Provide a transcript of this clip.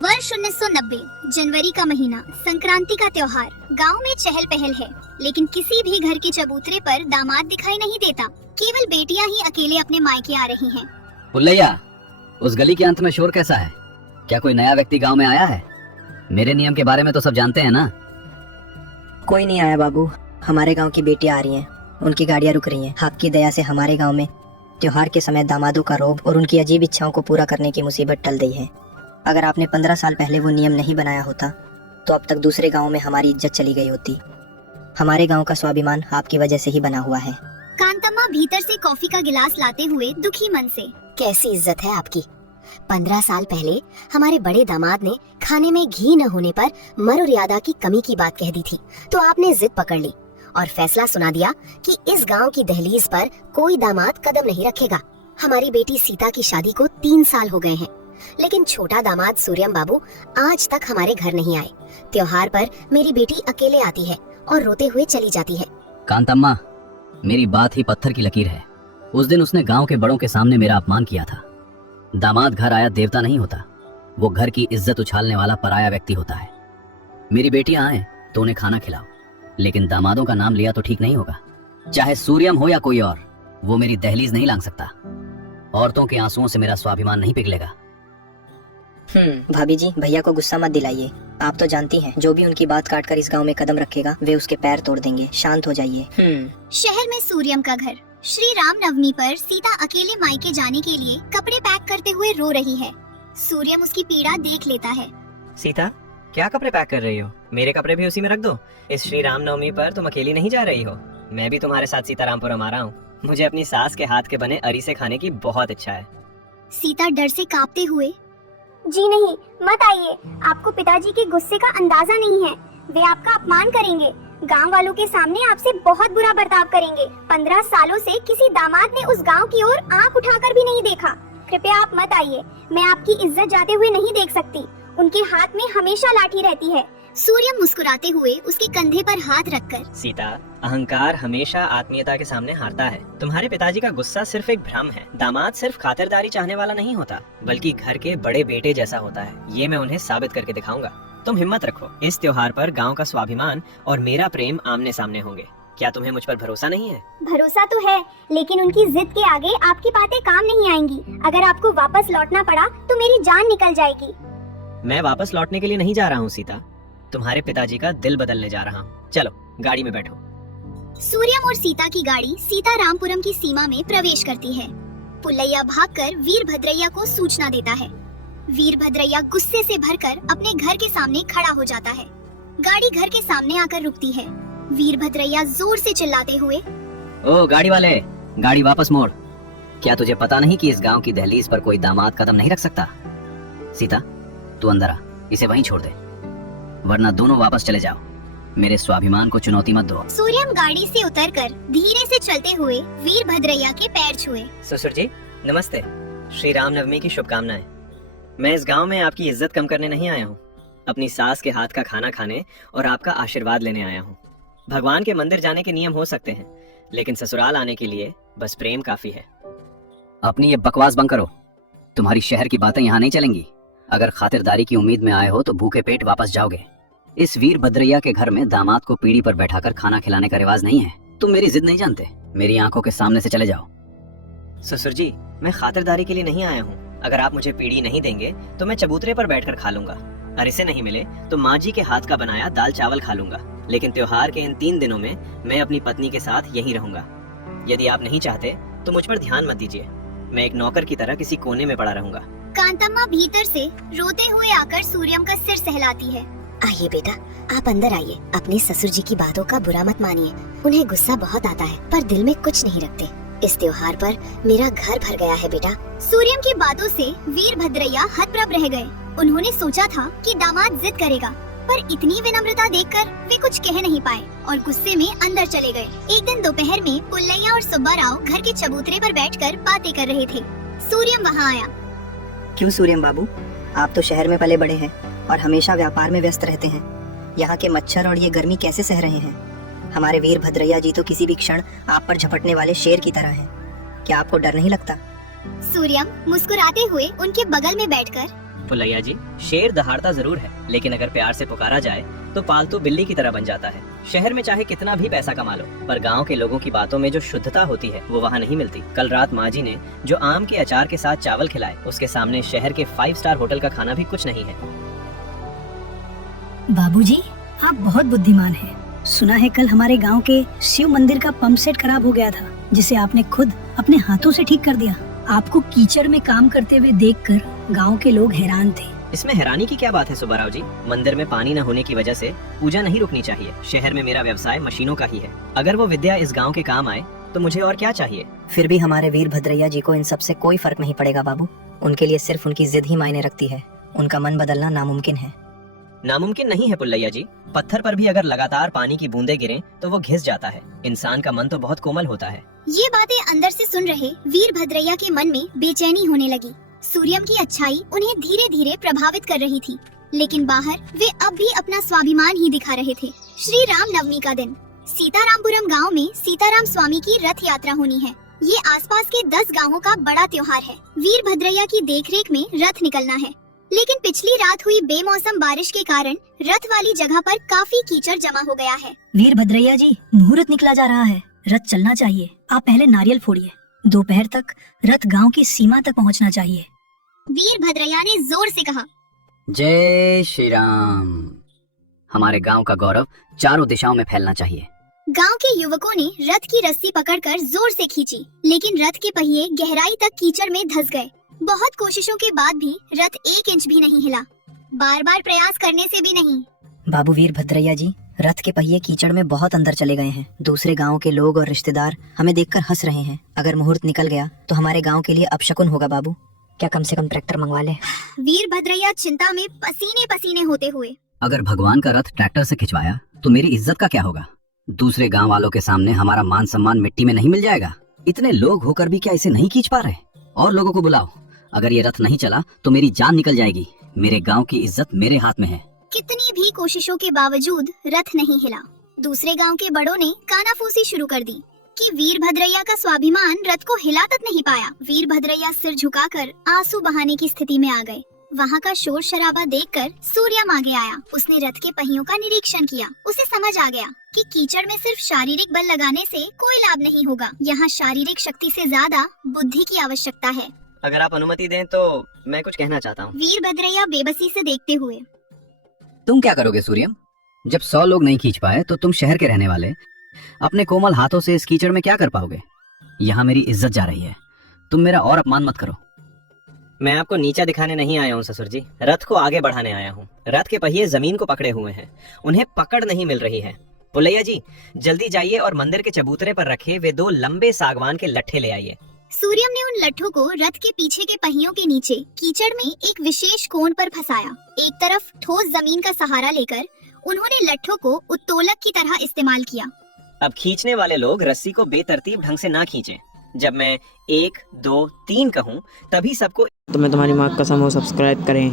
वर्ष 1990 जनवरी का महीना, संक्रांति का त्योहार। गांव में चहल पहल है, लेकिन किसी भी घर के चबूतरे पर दामाद दिखाई नहीं देता। केवल बेटियां ही अकेले अपने मायके आ रही हैं। पुल्लैया, उस गली के अंत में शोर कैसा है? क्या कोई नया व्यक्ति गांव में आया है? मेरे नियम के बारे में तो सब जानते हैं ना? कोई नहीं आया बाबू, हमारे गांव की बेटियां आ रही हैं, उनकी गाड़ियां रुक रही हैं। आपकी दया से हमारे गांव में त्योहार के समय दामादों का रोब और उनकी अजीब इच्छाओं को पूरा करने की मुसीबत टल गई है। अगर आपने 15 साल पहले वो नियम नहीं बनाया होता तो अब तक दूसरे गांव में हमारी इज्जत चली गई होती। हमारे गांव का स्वाभिमान आपकी वजह से ही बना हुआ है। कांतम्मा भीतर से कॉफी का गिलास लाते हुए दुखी मन से, कैसी इज्जत है आपकी। 15 साल पहले हमारे बड़े दामाद ने खाने में घी न होने पर मर्यादा की कमी की बात कह दी थी, तो आपने जिद पकड़ ली और फैसला सुना दिया कि इस गांव की दहलीज पर कोई दामाद कदम नहीं रखेगा। हमारी बेटी सीता की शादी को 3 साल हो गए हैं, लेकिन छोटा दामाद सूर्यम बाबू आज तक हमारे घर नहीं आए। त्योहार पर मेरी बेटी अकेले आती है और रोते हुए चली जाती है। कांतम्मा, मेरी बात ही पत्थर की लकीर है। उस दिन उसने गांव के बड़ों के सामने मेरा अपमान किया था। दामाद घर आया देवता नहीं होता, वो घर की इज्जत उछालने वाला पराया व्यक्ति होता है। मेरी बेटियां आए तो उन्हें खाना खिलाओ, लेकिन दामादों का नाम लिया तो ठीक नहीं होगा। चाहे सूर्यम हो या कोई और, वो मेरी दहलीज नहीं लांघ सकता। औरतों के आंसुओं से मेरा स्वाभिमान नहीं पिघलेगा। भाभी जी, भैया को गुस्सा मत दिलाइए। आप तो जानती हैं, जो भी उनकी बात काटकर इस गांव में कदम रखेगा वे उसके पैर तोड़ देंगे। शांत हो जाइए। शहर में सूर्यम का घर। श्री राम नवमी पर सीता अकेले मायके जाने के लिए कपड़े पैक करते हुए रो रही है। सूर्यम उसकी पीड़ा देख लेता है। सीता, क्या कपड़े पैक कर रही हो? मेरे कपड़े भी उसी में रख दो। इस श्री राम नवमी पर तुम अकेली नहीं जा रही हो, मैं भी तुम्हारे साथ सीतारामपुरम आ रहा हूँ। मुझे अपनी सास के हाथ के बने अरीसे खाने की बहुत इच्छा है। सीता डर से कांपते हुए, जी नहीं, मत आइए। आपको पिताजी के गुस्से का अंदाजा नहीं है। वे आपका अपमान करेंगे, गांव वालों के सामने आपसे बहुत बुरा बर्ताव करेंगे। 15 सालों से किसी दामाद ने उस गांव की ओर आंख उठाकर भी नहीं देखा। कृपया आप मत आइए, मैं आपकी इज्जत जाते हुए नहीं देख सकती। उनके हाथ में हमेशा लाठी रहती है। सूर्यम मुस्कुराते हुए उसके कंधे पर हाथ रखकर, सीता, अहंकार हमेशा आत्मीयता के सामने हारता है। तुम्हारे पिताजी का गुस्सा सिर्फ एक भ्रम है। दामाद सिर्फ खातिरदारी चाहने वाला नहीं होता, बल्कि घर के बड़े बेटे जैसा होता है। ये मैं उन्हें साबित करके दिखाऊंगा। तुम हिम्मत रखो, इस त्योहार पर गांव का स्वाभिमान और मेरा प्रेम आमने सामने होंगे। क्या तुम्हें मुझ पर भरोसा नहीं है? भरोसा तो है, लेकिन उनकी जिद के आगे आपकी बातें काम नहीं आएंगी। अगर आपको वापस लौटना पड़ा तो मेरी जान निकल जाएगी। मैं वापस लौटने के लिए नहीं जा रहा हूँ सीता, तुम्हारे पिताजी का दिल बदलने जा रहा हूँ। चलो गाड़ी में बैठो। सूर्यम और सीता की गाड़ी सीतारामपुरम की सीमा में प्रवेश करती है। पुल्लैया भागकर वीरभद्रैया को सूचना देता है। वीरभद्रैया गुस्से से भरकर अपने घर के सामने खड़ा हो जाता है। गाड़ी घर के सामने आकर रुकती है। वीरभद्रैया जोर से चिल्लाते हुए, ओ गाड़ी वाले, गाड़ी वापस मोड़। क्या तुझे पता नहीं कि इस गांव की दहलीज पर कोई दामाद कदम नहीं रख सकता? सीता, तू अंदर आ, इसे वहीं छोड़ दे, वरना दोनों वापस चले जाओ। मेरे स्वाभिमान को चुनौती मत दो। सूर्यम गाड़ी से उतरकर धीरे से चलते हुए वीरभद्रैया के पैर छुए। ससुर जी नमस्ते, श्री राम नवमी की शुभकामनाएं। मैं इस गांव में आपकी इज्जत कम करने नहीं आया हूँ, अपनी सास के हाथ का खाना खाने और आपका आशीर्वाद लेने आया हूँ। भगवान के मंदिर जाने के नियम हो सकते हैं, लेकिन ससुराल आने के लिए बस प्रेम काफी है। अपनी ये बकवास बंद करो, तुम्हारी शहर की बातें यहाँ नहीं चलेंगी। अगर खातिरदारी की उम्मीद में आए हो तो भूखे पेट वापस जाओगे। इस वीरभद्रैया के घर में दामाद को पीढ़ी पर बैठाकर खाना खिलाने का रिवाज नहीं है। तुम मेरी जिद नहीं जानते, मेरी आंखों के सामने से चले जाओ। ससुर जी, मैं खातिरदारी के लिए नहीं आया हूँ। अगर आप मुझे पीढ़ी नहीं देंगे तो मैं चबूतरे पर बैठकर खा लूंगा। अरिसे नहीं मिले तो माँ जी के हाथ का बनाया दाल चावल खा लूंगा। लेकिन त्योहार के इन 3 दिनों में मैं अपनी पत्नी के साथ यहीं रहूंगा। यदि आप नहीं चाहते तो मुझ पर ध्यान मत दीजिए, मैं एक नौकर की तरह किसी कोने में पड़ा रहूंगा। कांतम्मा भीतर से रोते हुए आकर सूर्यम का सिर सहलाती है। आइए बेटा, आप अंदर आइए। अपने ससुर जी की बातों का बुरा मत मानिए, उन्हें गुस्सा बहुत आता है पर दिल में कुछ नहीं रखते। इस त्योहार पर मेरा घर भर गया है बेटा। सूर्यम की बातों से वीरभद्रैया हतप्रभ रह गए। उन्होंने सोचा था कि दामाद जिद करेगा, पर इतनी विनम्रता देखकर वे कुछ कह नहीं पाए और गुस्से में अंदर चले गए। एक दिन दोपहर में पुल्लैया और सुब्बा राव घर के चबूतरे पर बैठकर बातें कर रहे थे। सूर्यम वहाँ आया। क्यों सूर्यम बाबू, आप तो शहर में पले बड़े हैं और हमेशा व्यापार में व्यस्त रहते हैं। यहाँ के मच्छर और ये गर्मी कैसे सह रहे हैं? हमारे वीरभद्रैया जी तो किसी भी क्षण आप पर झपटने वाले शेर की तरह हैं। क्या आपको डर नहीं लगता? सूर्यम मुस्कुराते हुए उनके बगल में बैठकर, पुलैया जी, शेर दहाड़ता जरूर है, लेकिन अगर प्यार से पुकारा जाए तो पालतू बिल्ली की तरह बन जाता है। शहर में चाहे कितना भी पैसा कमा लो, पर गांव के लोगों की बातों में जो शुद्धता होती है वो वहाँ नहीं मिलती। कल रात माँ जी ने जो आम के अचार के साथ चावल खिलाए, उसके सामने शहर के 5 स्टार होटल का खाना भी कुछ नहीं है। बाबूजी, आप बहुत बुद्धिमान हैं। सुना है कल हमारे गांव के शिव मंदिर का पंप सेट खराब हो गया था, जिसे आपने खुद अपने हाथों से ठीक कर दिया। आपको कीचड़ में काम करते हुए देखकर गांव के लोग हैरान थे। इसमें हैरानी की क्या बात है सुब्बाराव जी? मंदिर में पानी न होने की वजह से पूजा नहीं रुकनी चाहिए। शहर में मेरा व्यवसाय मशीनों का ही है। अगर वो विद्या इस गांव के काम आए तो मुझे और क्या चाहिए। फिर भी हमारे वीरभद्रैया जी को इन सब से कोई फर्क नहीं पड़ेगा बाबू। उनके लिए सिर्फ उनकी जिद ही मायने रखती है। उनका मन बदलना नामुमकिन है। नामुमकिन नहीं है पुलैया जी। पत्थर पर भी अगर लगातार पानी की बूंदें गिरें तो वो घिस जाता है। इंसान का मन तो बहुत कोमल होता है। ये बातें अंदर से सुन रहे वीरभद्रैया के मन में बेचैनी होने लगी। सूर्यम की अच्छाई उन्हें धीरे धीरे प्रभावित कर रही थी, लेकिन बाहर वे अब भी अपना स्वाभिमान ही दिखा रहे थे। श्री राम नवमी का दिन सीतारामपुरम गांव में सीताराम स्वामी की रथ यात्रा होनी है। ये आसपास के 10 गांवों का बड़ा त्योहार है। वीरभद्रैया की देखरेख में रथ निकलना है, लेकिन पिछली रात हुई बेमौसम बारिश के कारण रथ वाली जगह पर काफी कीचड़ जमा हो गया है। वीरभद्रैया जी, मुहूर्त निकला जा रहा है, रथ चलना चाहिए। आप पहले नारियल फोड़िए। दोपहर तक रथ गांव की सीमा तक पहुंचना चाहिए। वीरभद्रैया ने जोर से कहा, जय श्री राम। हमारे गांव का गौरव चारों दिशाओं में फैलना चाहिए। गांव के युवकों ने रथ की रस्सी पकड़कर जोर से खींची, लेकिन रथ के पहिए गहराई तक कीचड़ में धंस गए। बहुत कोशिशों के बाद भी रथ 1 इंच भी नहीं हिला। बार बार प्रयास करने से भी नहीं। बाबू वीरभद्रैया जी, रथ के पहिए कीचड़ में बहुत अंदर चले गए हैं। दूसरे गांव के लोग और रिश्तेदार हमें देखकर हंस रहे हैं। अगर मुहूर्त निकल गया तो हमारे गांव के लिए अपशकुन होगा बाबू। क्या कम से कम ट्रैक्टर मंगवा ले? वीरभद्रैया चिंता में पसीने पसीने होते हुए, अगर भगवान का रथ ट्रैक्टर से खिंचवाया तो मेरी इज्जत का क्या होगा? दूसरे गांव वालों के सामने हमारा मान सम्मान मिट्टी में नहीं मिल जाएगा? इतने लोग होकर भी क्या इसे नहीं खींच पा रहे? और लोगों को बुलाओ। अगर ये रथ नहीं चला तो मेरी जान निकल जाएगी। मेरे गांव की इज्जत मेरे हाथ में है। कितनी भी कोशिशों के बावजूद रथ नहीं हिला। दूसरे गांव के बड़ों ने कानाफूसी शुरू कर दी कि वीरभद्रैया का स्वाभिमान रथ को हिला तक नहीं पाया। वीरभद्रैया सिर झुकाकर आंसू बहाने की स्थिति में आ गए। वहाँ का शोर शराबा देखकर सूर्यम आगे आया। उसने रथ के पहियों का निरीक्षण किया। उसे समझ आ गया कि कीचड़ में सिर्फ शारीरिक बल लगाने से कोई लाभ नहीं होगा। यहाँ शारीरिक शक्ति से ज्यादा बुद्धि की आवश्यकता है। अगर आप अनुमति दें तो मैं कुछ कहना चाहता हूँ। वीरभद्रैया बेबसी से देखते हुए, तुम क्या करोगे सूर्यम? जब 100 लोग नहीं खींच पाए तो तुम शहर के रहने वाले अपने कोमल हाथों से इस कीचड़ में क्या कर पाओगे? यहाँ मेरी इज्जत जा रही है। तुम मेरा और अपमान मत करो। मैं आपको नीचा दिखाने नहीं आया हूँ ससुर जी, रथ को आगे बढ़ाने आया हूँ। रथ के पहिए जमीन को पकड़े हुए हैं, उन्हें पकड़ नहीं मिल रही है। पुलैया जी, जल्दी जाइए और मंदिर के चबूतरे पर रखे वे 2 लंबे सागवान के लट्ठे ले आइए। सूर्यम ने उन लट्ठों को रथ के पीछे के पहियों के नीचे कीचड़ में एक विशेष कोण पर फंसाया। एक तरफ ठोस जमीन का सहारा लेकर उन्होंने लट्ठों को उत्तोलक की तरह इस्तेमाल किया। अब खींचने वाले लोग रस्सी को बेतरतीब ढंग से ना खींचें। जब मैं 1, 2, 3 कहूँ तभी सबको तो मैं तुम्हारी माँ का कसम हो सब्सक्राइब करें।